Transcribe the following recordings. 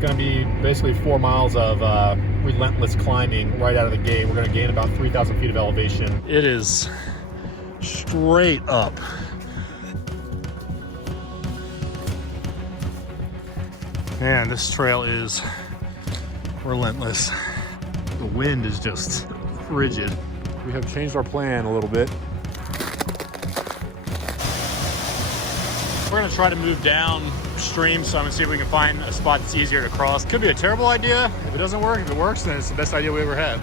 Going to be basically 4 miles of relentless climbing right out of the gate. We're going to gain about 3,000 feet of elevation. It is straight up. Man, this trail is relentless. The wind is just frigid. We have changed our plan a little bit. We're gonna try to move downstream, so I'm gonna see if we can find a spot that's easier to cross. Could be a terrible idea. If it doesn't work, if it works, then it's the best idea we ever had.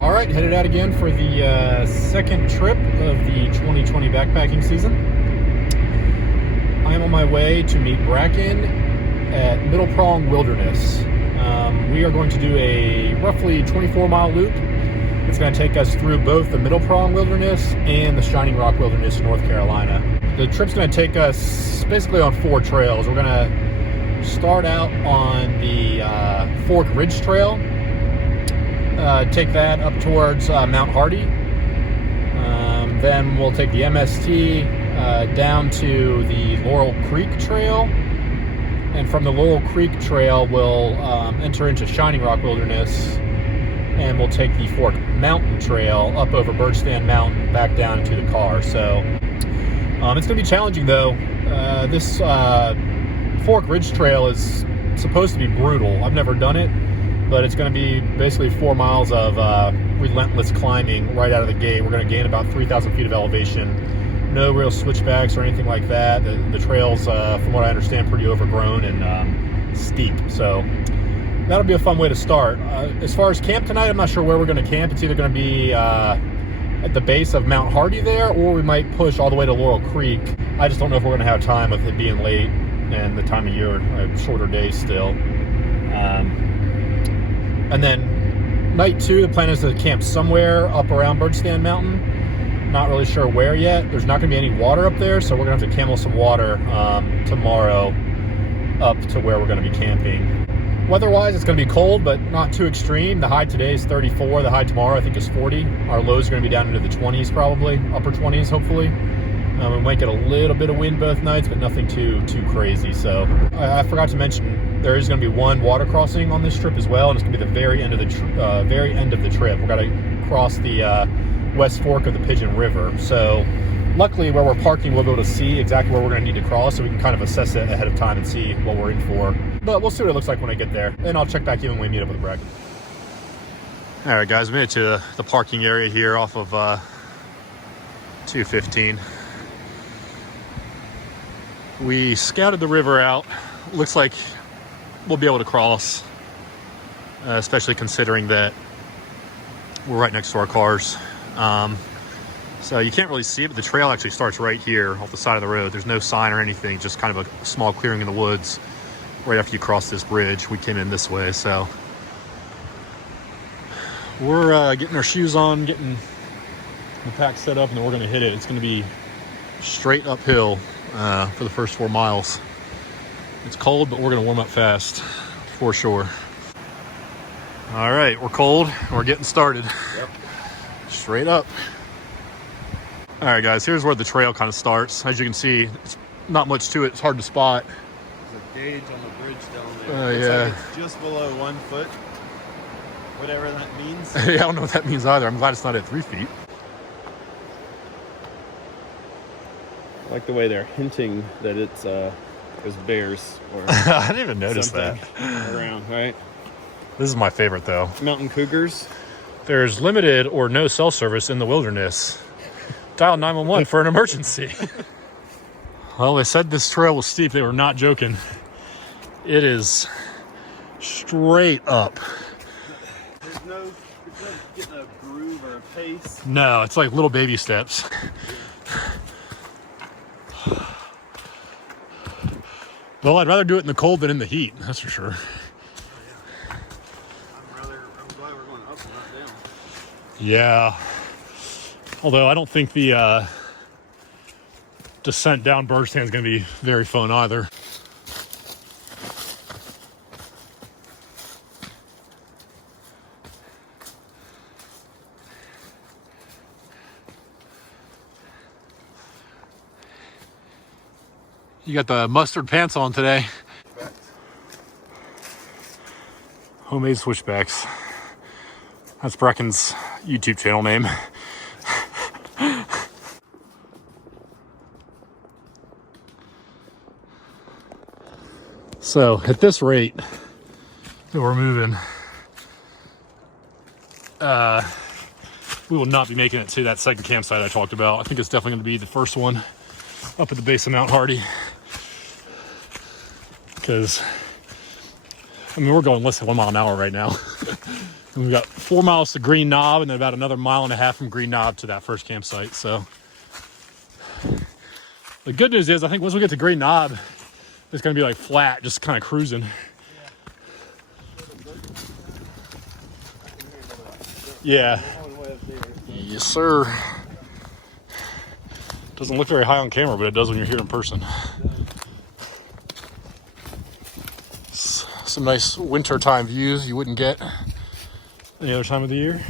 All right, headed out again for the second trip of the 2020 backpacking season. I am on my way to meet Bracken at Middle Prong Wilderness. We are going to do a roughly 24-mile loop. It's going to take us through both the Middle Prong Wilderness and the Shining Rock Wilderness in North Carolina. The trip's going to take us basically on 4 trails. We're going to start out on the Fork Ridge Trail. Take that up towards Mount Hardy. Then we'll take the MST down to the Laurel Creek Trail. And from the Laurel Creek Trail, we'll enter into Shining Rock Wilderness. And we'll take the Fork Mountain Trail up over Birdstand Mountain back down to the car. So it's going to be challenging, though. This Fork Ridge Trail is supposed to be brutal. I've never done it. But it's going to be basically 4 miles of relentless climbing right out of the gate. We're going to gain about 3,000 feet of elevation. No real switchbacks or anything like that. The trail's, from what I understand, pretty overgrown and steep. So that'll be a fun way to start. As far as camp tonight, I'm not sure where we're going to camp. It's either going to be at the base of Mount Hardy there, or we might push all the way to Laurel Creek. I just don't know if we're going to have time with it being late and the time of year, shorter days still. And then night 2, the plan is to camp somewhere up around Birdstand Mountain. Not really sure where yet. There's not going to be any water up there, so we're going to have to camel some water tomorrow up to where we're going to be camping. Weather-wise, it's going to be cold, but not too extreme. The high today is 34. The high tomorrow, I think, is 40. Our lows are going to be down into the 20s probably, upper 20s hopefully. We might get a little bit of wind both nights, but nothing too crazy. So I forgot to mention, there is going to be one water crossing on this trip as well, and it's going to be the very end of the trip. We're going to cross the West Fork of the Pigeon River. So luckily, where we're parking, we'll be able to see exactly where we're going to need to cross, so we can kind of assess it ahead of time and see what we're in for. But we'll see what it looks like when I get there, and I'll check back in when we meet up with Bracken. All right, guys, we made it to the parking area here off of 215. We scouted the river out. Looks like we'll be able to cross, especially considering that we're right next to our cars. So you can't really see it, but the trail actually starts right here off the side of the road. There's no sign or anything, just kind of a small clearing in the woods right after you cross this bridge. We came in this way, so we're getting our shoes on, getting the pack set up, and then we're going to hit it. It's going to be straight uphill for the first 4 miles. It's cold, but we're going to warm up fast for sure. All right, we're cold. We're getting started. Yep. Straight up. All right, guys, here's where the trail kind of starts. As you can see, it's not much to it. It's hard to spot. There's a gauge on the bridge down there. Yeah. Like it's just below 1 foot, whatever that means. Yeah, I don't know what that means either. I'm glad it's not at 3 feet. I like the way they're hinting that it's there's bears or I didn't even notice that around, right? This is my favorite, though. Mountain cougars. There's limited or no cell service in the wilderness. Dial 911 for an emergency. Well, they said this trail was steep. They were not joking. It is straight up. There's no getting a groove or a pace. No, it's like little baby steps. Well, I'd rather do it in the cold than in the heat, that's for sure. I'm glad we're going up and not down. Yeah. Although I don't think the descent down Birdstand is going to be very fun either. You got the mustard pants on today. Homemade switchbacks. That's Brecken's YouTube channel name. So at this rate that we're moving, we will not be making it to that second campsite I talked about. I think it's definitely going to be the first one up at the base of Mount Hardy. Because, I mean, we're going less than 1 mile an hour right now. And we've got 4 miles to Green Knob and then about another 1.5 miles from Green Knob to that first campsite. So the good news is I think once we get to Green Knob, it's going to be like flat, just kind of cruising. Yeah. Yes, sir. Doesn't look very high on camera, but it does when you're here in person. Some nice wintertime views you wouldn't get any other time of the year.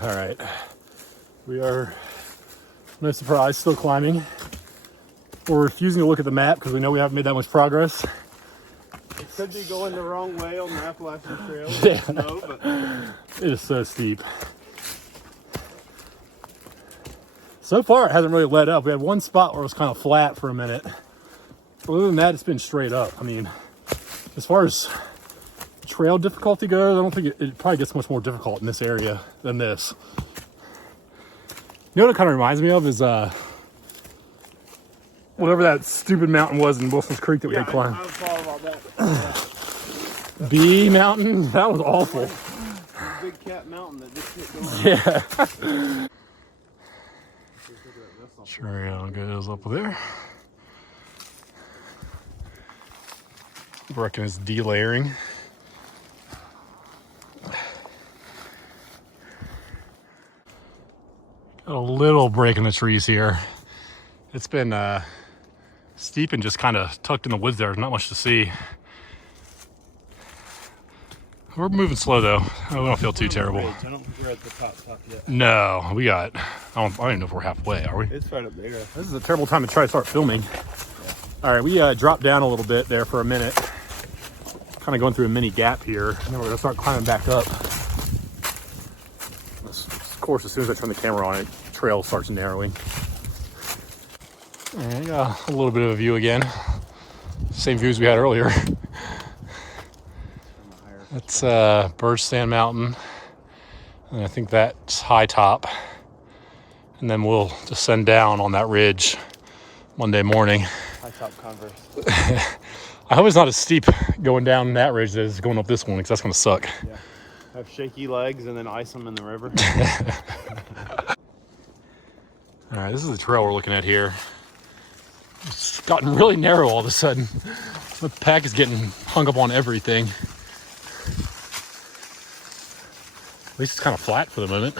All right. We are, no surprise, still climbing. We're refusing to look at the map because we know we haven't made that much progress. It could be going the wrong way on the Appalachian Trail. Yeah. No, but It is so steep. So far, it hasn't really let up. We had one spot where it was kind of flat for a minute. But other than that, it's been straight up. I mean, as far as trail difficulty goes, I don't think it probably gets much more difficult in this area than this. You know what it kind of reminds me of is whatever that stupid mountain was in Wilson's Creek that we had climbed. I was all about that. B Mountain, that was awful. Big Cat Mountain that just hit going. Yeah. Trail goes up there. Brecken is delayering. Got a little break in the trees here. It's been steep and just kind of tucked in the woods there. There's not much to see. We're moving slow though. We don't feel too terrible. I don't think we're at the top yet. No, we got, I don't even know if we're halfway, are we? It's right up there. This is a terrible time to try to start filming. Yeah. All right, we dropped down a little bit there for a minute. Kind of going through a mini gap here. And then we're gonna start climbing back up. Of course, as soon as I turn the camera on, the trail starts narrowing. All right, got a little bit of a view again. Same view as we had earlier. That's Birch Sand Mountain. And I think that's High Top. And then we'll descend down on that ridge Monday morning. High Top Converse. I hope it's not as steep going down that ridge as going up this one, because that's going to suck. Yeah. Have shaky legs and then ice them in the river. All right, this is the trail we're looking at here. It's gotten really narrow all of a sudden. The pack is getting hung up on everything. At least it's kind of flat for the moment.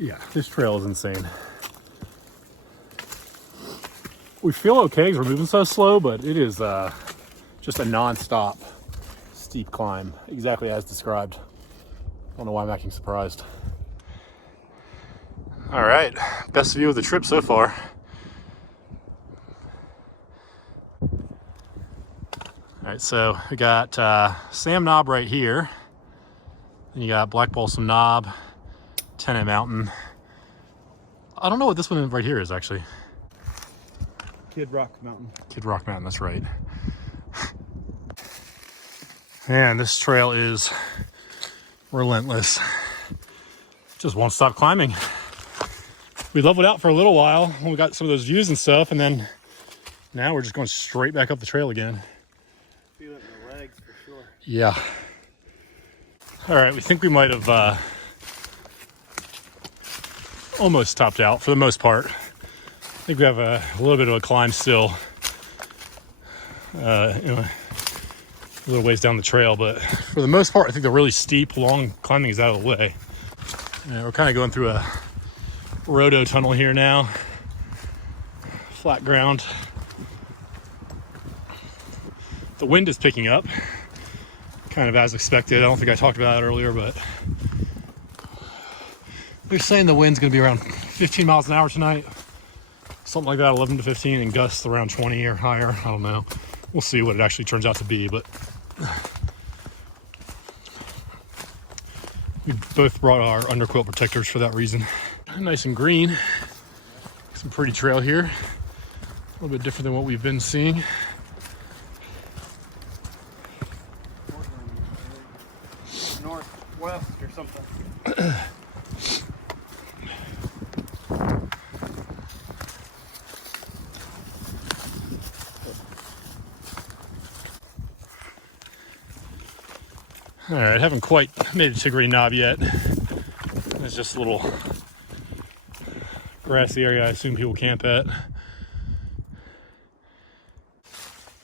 Yeah, this trail is insane. We feel okay because we're moving so slow, but it is just a non-stop steep climb, exactly as described. I don't know why I'm acting surprised. All right, best view of the trip so far. All right, so we got Sam Knob right here. Then you got Black Balsam Knob, Tennant Mountain. I don't know what this one right here is actually. Kid Rock Mountain. Kid Rock Mountain, that's right. Man, this trail is relentless. Just won't stop climbing. We leveled out for a little while when we got some of those views and stuff, and then now we're just going straight back up the trail again. Feel it in the legs for sure. Yeah. All right, we think we might have almost topped out for the most part. I think we have a little bit of a climb still, a little ways down the trail, but for the most part, I think the really steep, long climbing is out of the way. We're kind of going through a roto tunnel here now, flat ground. The wind is picking up, kind of as expected. I don't think I talked about it earlier, but they're saying the wind's going to be around 15 miles an hour tonight. Something like that, 11 to 15, and gusts around 20 or higher. I don't know. We'll see what it actually turns out to be, but we both brought our underquilt protectors for that reason. Nice and green. Some pretty trail here. A little bit different than what we've been seeing. Northwest or something. All right, haven't quite made it to Green Knob yet. It's just a little grassy area I assume people camp at.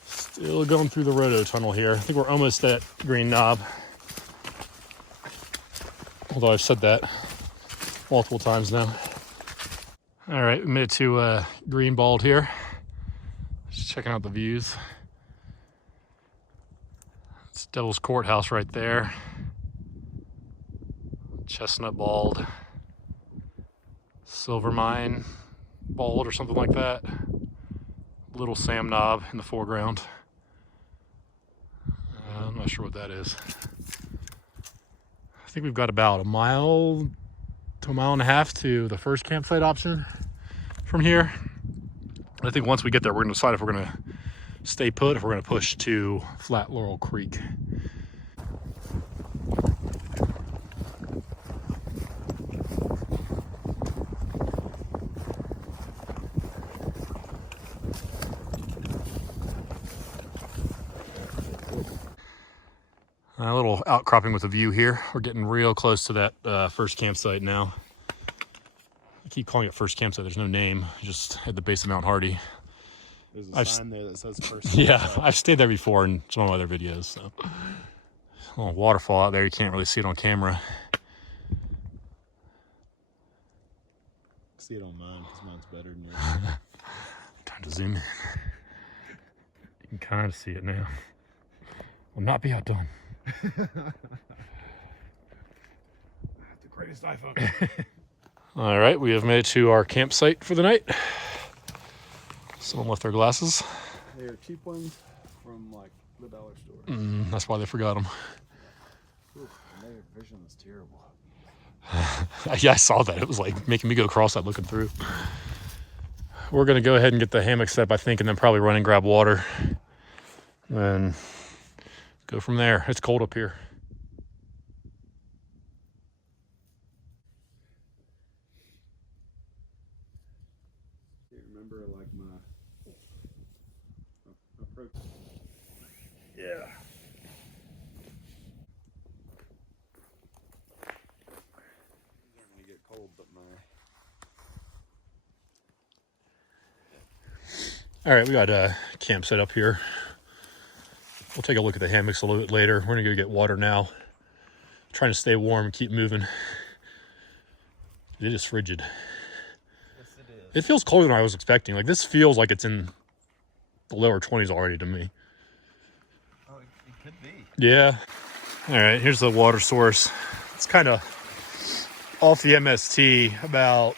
Still going through the roto tunnel here. I think we're almost at Green Knob. Although I've said that multiple times now. All right, we made it to Green Bald here. Just checking out the views. It's Devil's Courthouse right there. Chestnut Bald. Silver Mine Bald or something like that. Little Sam Knob in the foreground. I'm not sure what that is. I think we've got about a mile to a mile and a half to the first campsite option from here. I think once we get there, we're going to decide if we're going to stay put, if we're going to push to Flat Laurel Creek. A little outcropping with a view here. We're getting real close to that first campsite now. I keep calling it first campsite. There's no name. Just at the base of Mount Hardy. There's a sign there that says first. Yeah, I've stayed there before in some of my other videos. So, a little waterfall out there. You can't really see it on camera. See it on mine because mine's better than yours. Time to zoom in. You can kind of see it now. Will not be outdone. The greatest iPhone. All right, we have made it to our campsite for the night. Someone left their glasses. They are cheap ones from like the dollar store. That's why they forgot them. Ooh, their vision is terrible. Yeah, I saw that. It was like making me go cross-eyed looking through. We're gonna go ahead and get the hammock set up, I think, and then probably run and grab water. And go from there. It's cold up here. Remember, like my approach. Yeah. Starting to get cold, but my. All right, we got a camp set up here. We'll take a look at the hammocks a little bit later. We're gonna go get water now. Trying to stay warm and keep moving. It is frigid. Yes, it is. It feels colder than I was expecting. Like this feels like it's in the lower 20s already to me. Oh, it could be. Yeah. All right, here's the water source. It's kind of off the MST, about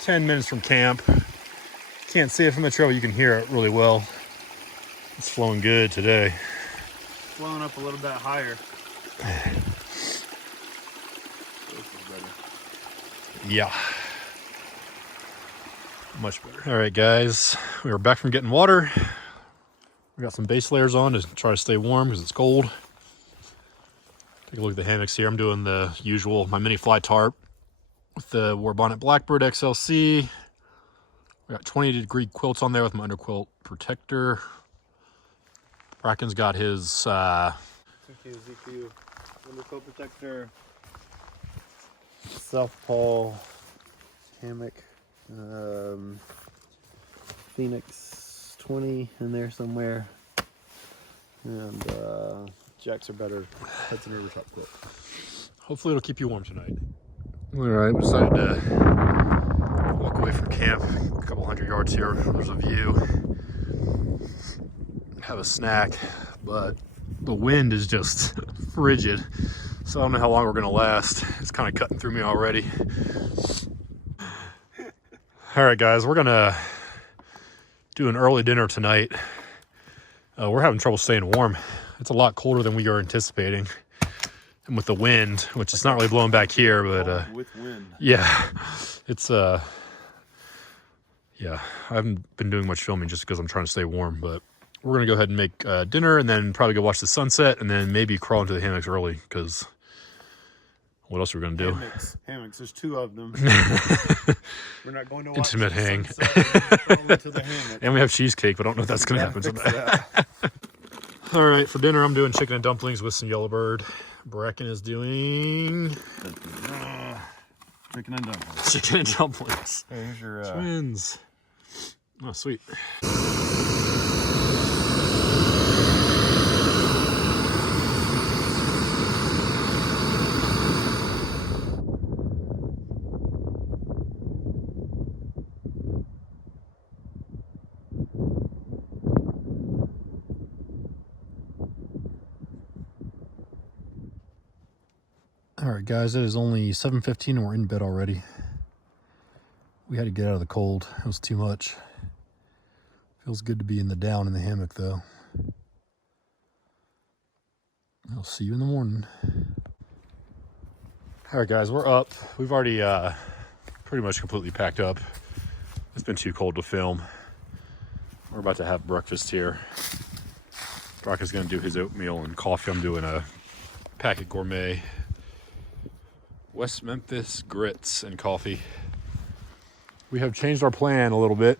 10 minutes from camp. Can't see it from the trail, but you can hear it really well. It's flowing good today. Flowing up a little bit higher. Yeah. Much better. All right, guys. We are back from getting water. We got some base layers on to try to stay warm because it's cold. Take a look at the hammocks here. I'm doing the usual, my mini fly tarp with the Warbonnet Blackbird XLC. We got 20-degree quilts on there with my underquilt protector. Bracken's got his ZQ underquilt protector, Southpaw hammock, Phoenix 20 in there somewhere, and Jacks Are Better Hudson River top quilt. Hopefully it'll keep you warm tonight. All right, we decided to walk away from camp a couple hundred yards here. There's a view. Have a snack, but the wind is just frigid. So I don't know how long we're gonna last. It's kind of cutting through me already. All right, guys, we're gonna do an early dinner tonight. We're having trouble staying warm. It's a lot colder than we were anticipating. And with the wind, which is not really blowing back here, but with wind. Yeah, it's yeah, I haven't been doing much filming just because I'm trying to stay warm, but we're gonna go ahead and make dinner and then probably go watch the sunset and then maybe crawl into the hammocks early, because what else are we gonna do? Hammocks, there's 2 of them. We're not going to watch Intimate the hang. sunset into the hammock. And we have cheesecake, but I don't know if that's gonna happen tonight. All right, for dinner I'm doing chicken and dumplings with some yellowbird. Bracken is doing Chicken and dumplings. chicken and dumplings. Hey, here's your Twins. Oh, sweet. All right, guys, it is only 7:15 and we're in bed already. We had to get out of the cold. It was too much. Feels good to be in the down in the hammock, though. I'll see you in the morning. All right, guys, we're up. We've already pretty much completely packed up. It's been too cold to film. We're about to have breakfast here. Brock is going to do his oatmeal and coffee. I'm doing a Packet Gourmet West Memphis grits and coffee. We have changed our plan a little bit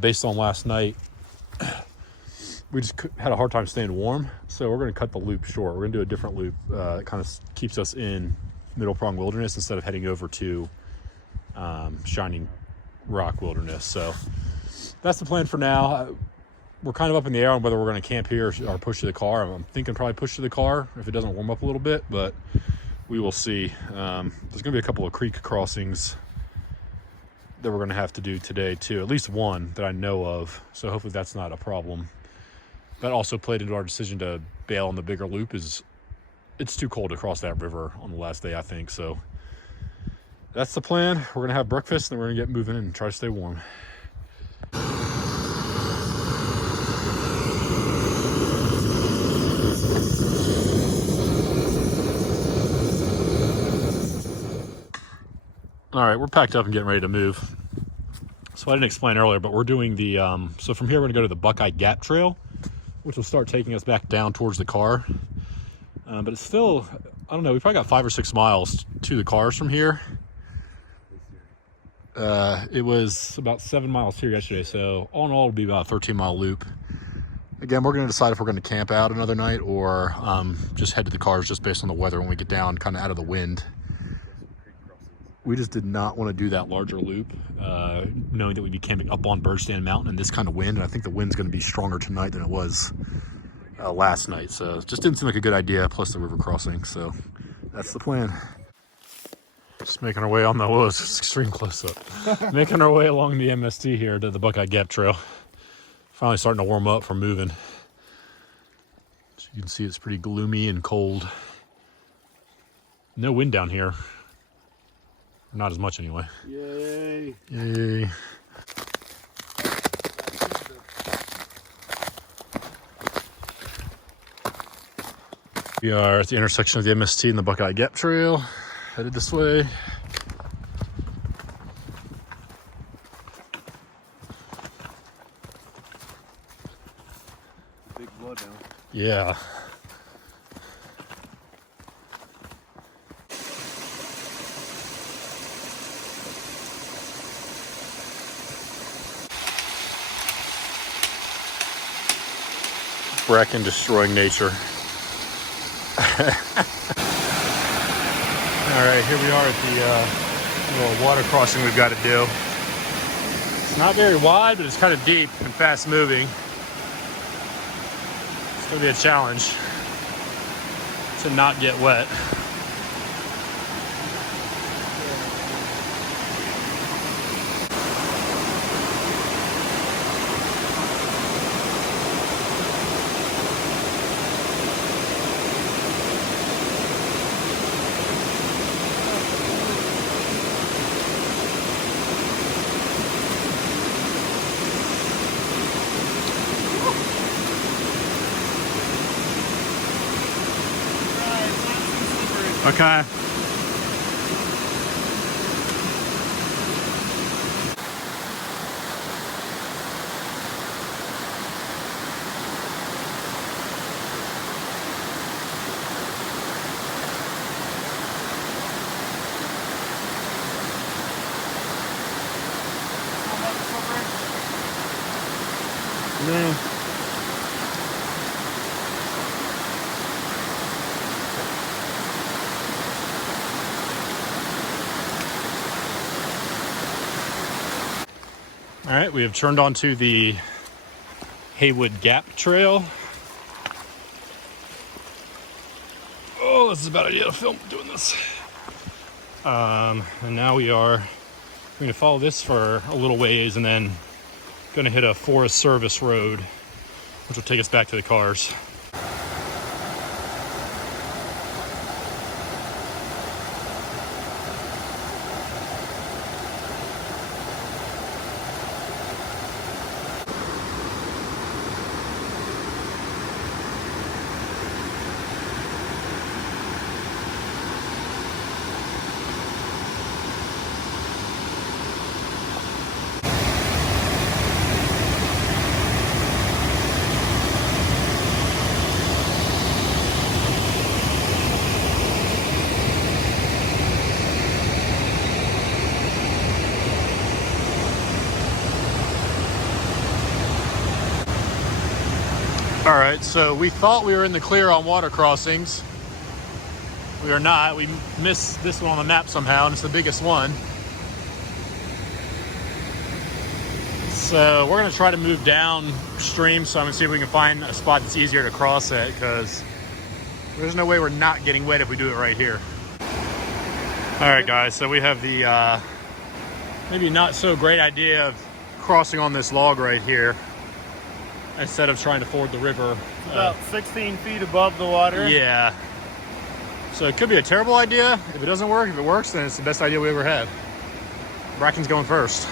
based on last night. We just had a hard time staying warm, so we're going to cut the loop short. We're going to do a different loop that kind of keeps us in Middle Prong Wilderness instead of heading over to Shining Rock Wilderness. So that's the plan for now. We're kind of up in the air on whether we're going to camp here or push to the car. I'm thinking probably push to the car if it doesn't warm up a little bit, but we will see. There's going to be a couple of creek crossings that we're going to have to do today too, at least one that I know of. So hopefully that's not a problem. That also played into our decision to bail on the bigger loop. It's too cold to cross that river on the last day, I think. So that's the plan. We're going to have breakfast and then we're going to get moving and try to stay warm. All right, we're packed up and getting ready to move. So I didn't explain earlier, but we're doing the, so from here we're gonna go to the Buckeye Gap Trail, which will start taking us back down towards the car. But it's still, I don't know, we probably got 5 or 6 miles to the cars from here. It was about 7 miles here yesterday, so all in all it'll be about a 13-mile loop. Again, we're gonna decide if we're gonna camp out another night or just head to the cars just based on the weather when we get down kind of out of the wind. We just did not want to do that larger loop, knowing that we'd be camping up on Birdstand Mountain in this kind of wind. And I think the wind's going to be stronger tonight than it was last night. So it just didn't seem like a good idea, plus the river crossing. So that's the plan. Just making our way on the, whoa, it's extreme close-up. Making our way along the MST here to the Buckeye Gap Trail. Finally starting to warm up from moving. As you can see, it's pretty gloomy and cold. No wind down here. Not as much anyway. Yay! Yay! We are at the intersection of the MST and the Buckeye Gap Trail. Headed this way. Big blood down. Yeah. shipwreck and destroying nature. All right, here we are at the little water crossing we've got to do. It's not very wide, but it's kind of deep and fast moving. It's going to be a challenge to not get wet. Okay. No. All right, we have turned onto the Haywood Gap Trail. Oh, this is a bad idea to film doing this. And now we are going to follow this for a little ways and then going to hit a Forest Service road, which will take us back to the cars. All right, so we thought we were in the clear on water crossings. We are not. We missed this one on the map somehow, and it's the biggest one. So we're gonna try to move downstream, so I'm gonna see if we can find a spot that's easier to cross at, because there's no way we're not getting wet if we do it right here. All right, guys, so we have the maybe not so great idea of crossing on this log right here, instead of trying to ford the river. About 16 feet above the water. Yeah. So it could be a terrible idea if it doesn't work. If it works, then it's the best idea we ever had. Bracken's going first.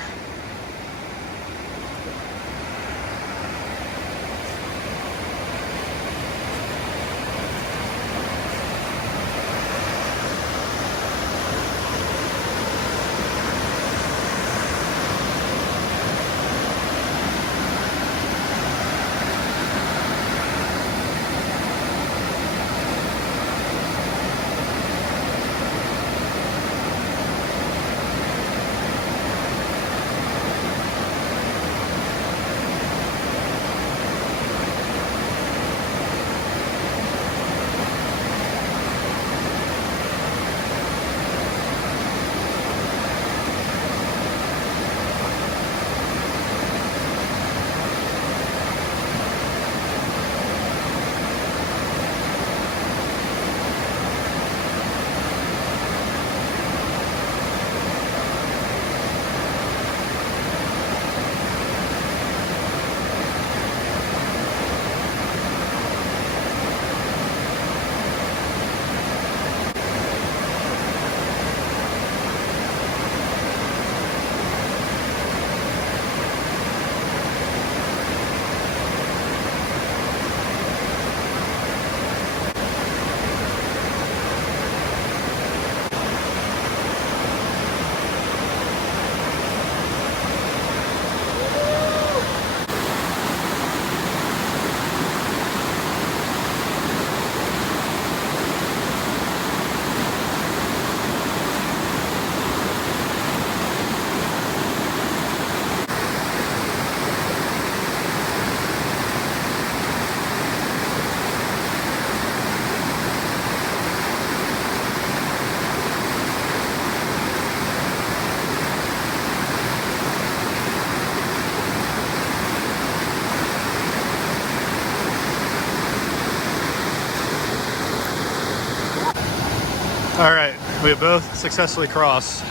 All right, we have both successfully crossed.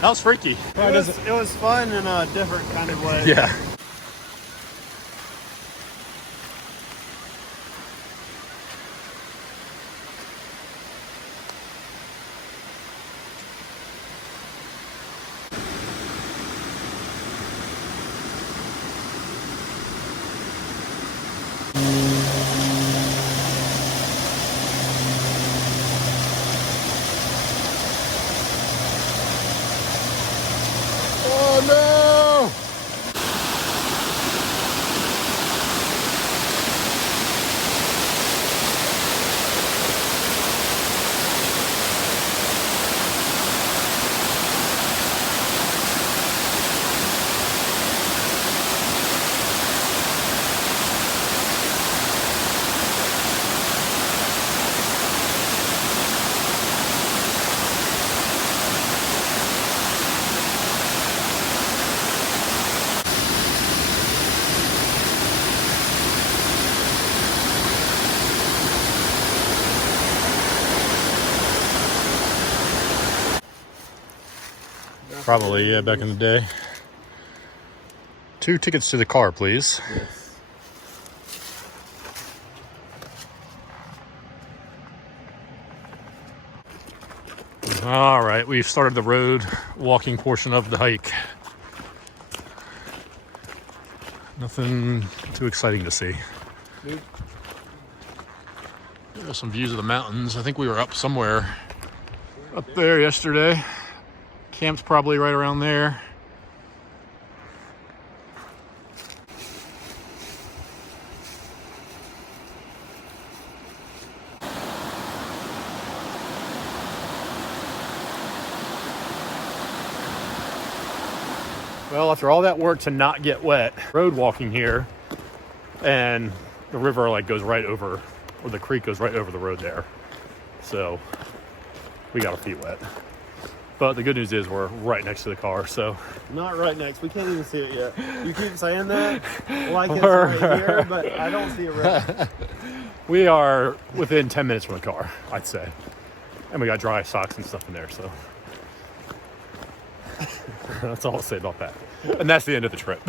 That was freaky. It was fun in a different kind of way. Yeah. Oh no! Probably, yeah, back in the day. 2 tickets to the car, please. Yes. All right, we've started the road walking portion of the hike. Nothing too exciting to see. Nope. There's some views of the mountains. I think we were up somewhere up there yesterday. Camp's probably right around there. Well, after all that work to not get wet, road walking here, and the river like goes right over, or the creek goes right over the road there. So we got our feet wet. But the good news is we're right next to the car, so. Not right next. We can't even see it yet. You keep saying that like it's right here, but I don't see it right. We are within 10 minutes from the car, I'd say. And we got dry socks and stuff in there, so. That's all I'll say about that. And that's the end of the trip.